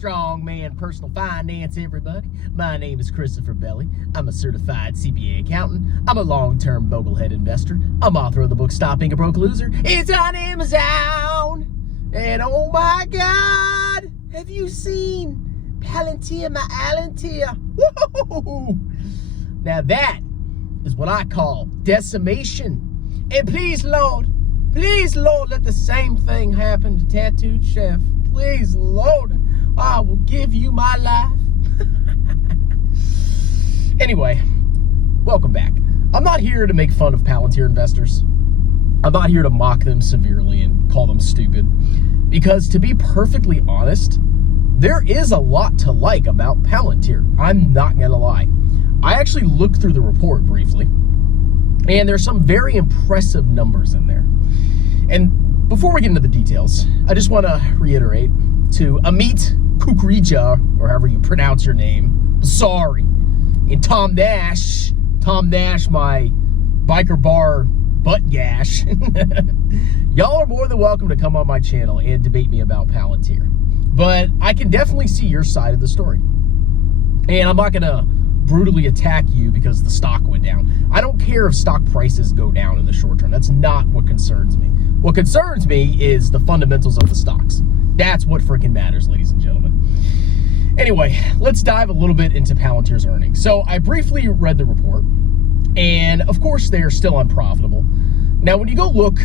strongman personal finance, everybody. My name is Christopher Belly. I'm a certified CPA accountant. I'm a long-term boglehead investor. I'm author of the book Stop Being a Broke Loser. It's on Amazon. And oh my God, have you seen Palantir, my Palantir? Woo! Now that is what I call decimation. And please, Lord, let the same thing happen to Tattooed Chef. Please, Lord, I will give you my life. Anyway, welcome back. I'm not here to make fun of Palantir investors. I'm not here to mock them severely and call them stupid. Because to be perfectly honest, there is a lot to like about Palantir. I'm not gonna lie. I actually looked through the report briefly, and there's some very impressive numbers in there. And before we get into the details, I just want to reiterate to Amit, Kukreja, or however you pronounce your name, sorry, and Tom Nash, my biker bar butt gash. Y'all are more than welcome to come on my channel and debate me about Palantir. But I can definitely see your side of the story. And I'm not going to brutally attack you because the stock went down. I don't care if stock prices go down in the short term. That's not what concerns me. What concerns me is the fundamentals of the stocks. That's what freaking matters, ladies and gentlemen. Anyway, let's dive a little bit into Palantir's earnings. So I briefly read the report, and of course they are still unprofitable. Now, when you go look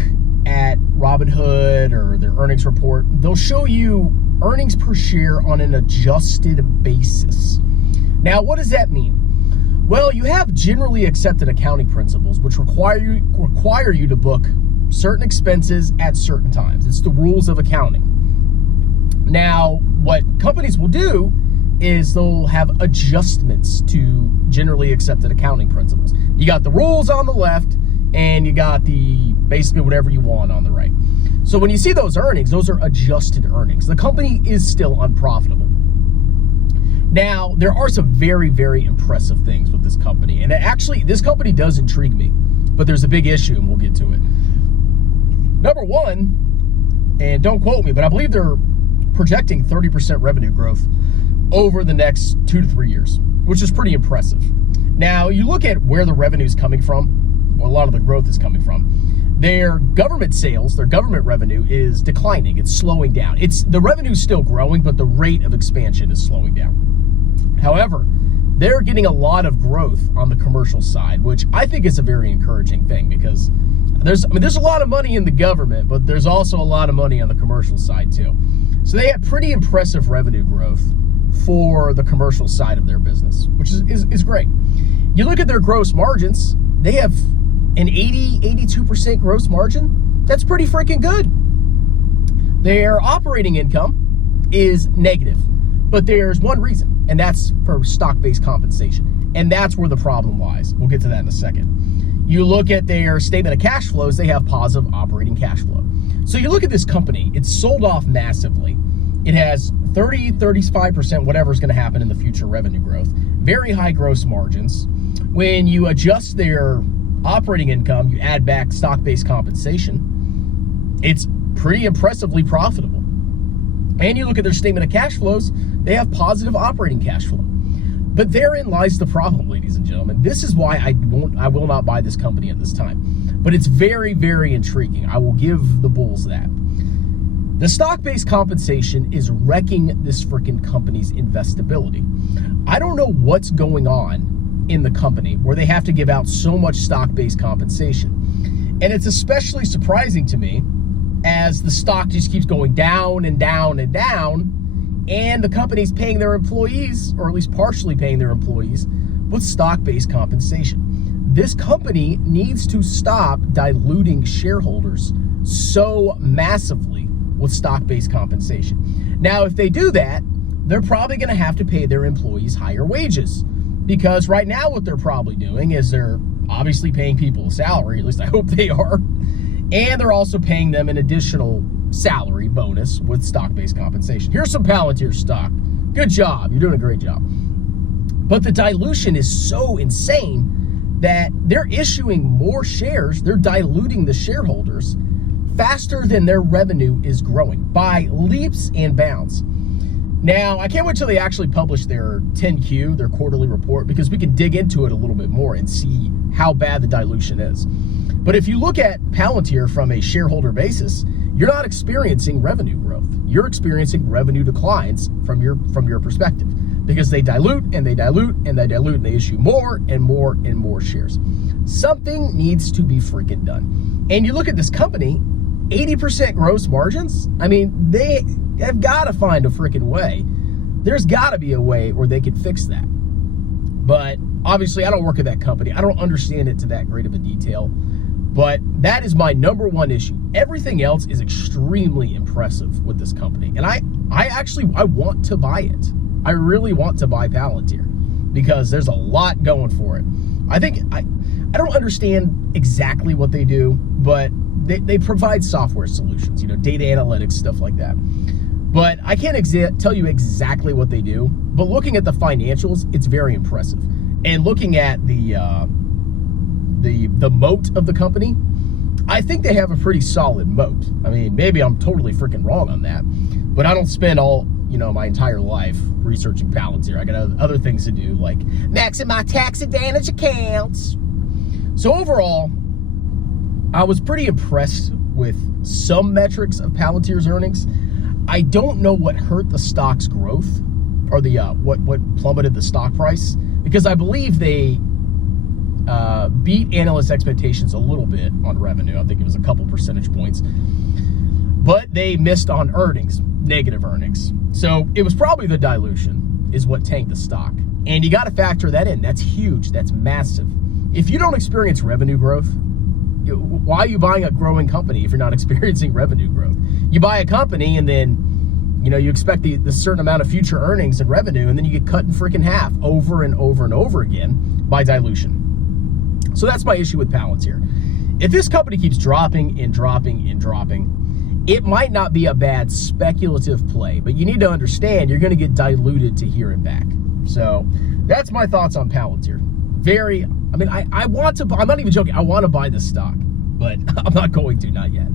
at Robinhood or their earnings report, they'll show you earnings per share on an adjusted basis. Now, what does that mean? Well, you have generally accepted accounting principles which require you to book certain expenses at certain times. It's the rules of accounting. Now, what companies will do is they'll have adjustments to generally accepted accounting principles. You got the rules on the left, and you got the basically whatever you want on the right. So when you see those earnings, those are adjusted earnings. The company is still unprofitable. Now, there are some very, very impressive things with this company. And actually, this company does intrigue me, but there's a big issue, and we'll get to it. Number one, and don't quote me, but I believe they're projecting 30% revenue growth over the next 2 to 3 years, which is pretty impressive. Now, you look at where the revenue is coming from, or a lot of the growth is coming from. Their government sales, their government revenue is declining. It's slowing down. The revenue's still growing, but the rate of expansion is slowing down. However, they're getting a lot of growth on the commercial side, which I think is a very encouraging thing because there's a lot of money in the government, but there's also a lot of money on the commercial side too. So they have pretty impressive revenue growth for the commercial side of their business, which is great. You look at their gross margins, they have an 82% gross margin. That's pretty freaking good. Their operating income is negative, but there's one reason, and that's for stock-based compensation. And that's where the problem lies. We'll get to that in a second. You look at their statement of cash flows, they have positive operating cash flow. So you look at this company, it's sold off massively. It has 30, 35%, whatever's going to happen in the future revenue growth. Very high gross margins. When you adjust their operating income, you add back stock-based compensation, it's pretty impressively profitable. And you look at their statement of cash flows, they have positive operating cash flow. But therein lies the problem, ladies and gentlemen. This is why I will not buy this company at this time. But it's very, very intriguing. I will give the bulls that. The stock-based compensation is wrecking this freaking company's investability. I don't know what's going on in the company where they have to give out so much stock-based compensation. And it's especially surprising to me as the stock just keeps going down and down and down, and the company's paying their employees, or at least partially paying their employees, with stock-based compensation. This company needs to stop diluting shareholders so massively with stock-based compensation. Now, if they do that, they're probably going to have to pay their employees higher wages, because right now what they're probably doing is they're obviously paying people a salary, at least I hope they are, and they're also paying them an additional salary bonus with stock-based compensation. Here's some Palantir stock. Good job. You're doing a great job. But the dilution is so insane that they're issuing more shares. They're diluting the shareholders faster than their revenue is growing by leaps and bounds. Now, I can't wait till they actually publish their 10Q, their quarterly report, because we can dig into it a little bit more and see how bad the dilution is. But if you look at Palantir from a shareholder basis, you're not experiencing revenue growth. You're experiencing revenue declines from your perspective, because they dilute and they dilute and they dilute and they issue more and more and more shares. Something needs to be freaking done. And you look at this company, 80% gross margins. I mean, they have got to find a freaking way. There's got to be a way where they could fix that. But obviously, I don't work at that company. I don't understand it to that great of a detail. But that is my number one issue. Everything else is extremely impressive with this company. And I want to buy it. I really want to buy Palantir because there's a lot going for it. I don't understand exactly what they do, but they provide software solutions, data analytics, stuff like that. But I can't tell you exactly what they do. But looking at the financials, it's very impressive. And looking at the moat of the company, I think they have a pretty solid moat. I mean, maybe I'm totally freaking wrong on that, but I don't spend all my entire life researching Palantir. I got other things to do, like maxing my tax advantage accounts. So overall, I was pretty impressed with some metrics of Palantir's earnings. I don't know what hurt the stock's growth, or the what plummeted the stock price, because I believe they beat analyst expectations a little bit on revenue. I think it was a couple percentage points, but they missed on earnings, negative earnings. So it was probably the dilution is what tanked the stock. And you got to factor that in. That's huge. That's massive. If you don't experience revenue growth, why are you buying a growing company if you're not experiencing revenue growth? You buy a company and then, you expect the certain amount of future earnings and revenue, and then you get cut in freaking half over and over and over again by dilution. So that's my issue with Palantir. If this company keeps dropping and dropping and dropping, it might not be a bad speculative play, but you need to understand you're going to get diluted to here and back. So that's my thoughts on Palantir. I want to, I'm not even joking, I want to buy this stock, but I'm not going to, not yet.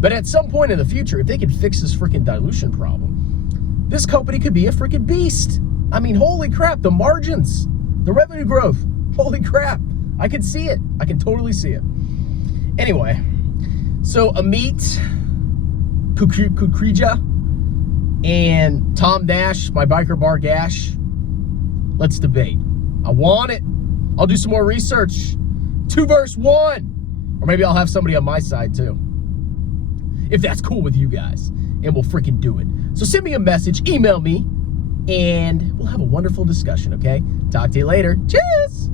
But at some point in the future, if they can fix this freaking dilution problem, this company could be a freaking beast. I mean, holy crap, the margins, the revenue growth, holy crap. I can see it. I can totally see it. Anyway, so Amit, Kukreja, and Tom Nash, my biker bar gash, let's debate. I want it. I'll do some more research. 2 versus 1. Or maybe I'll have somebody on my side too, if that's cool with you guys, and we'll freaking do it. So send me a message, email me, and we'll have a wonderful discussion, okay? Talk to you later. Cheers!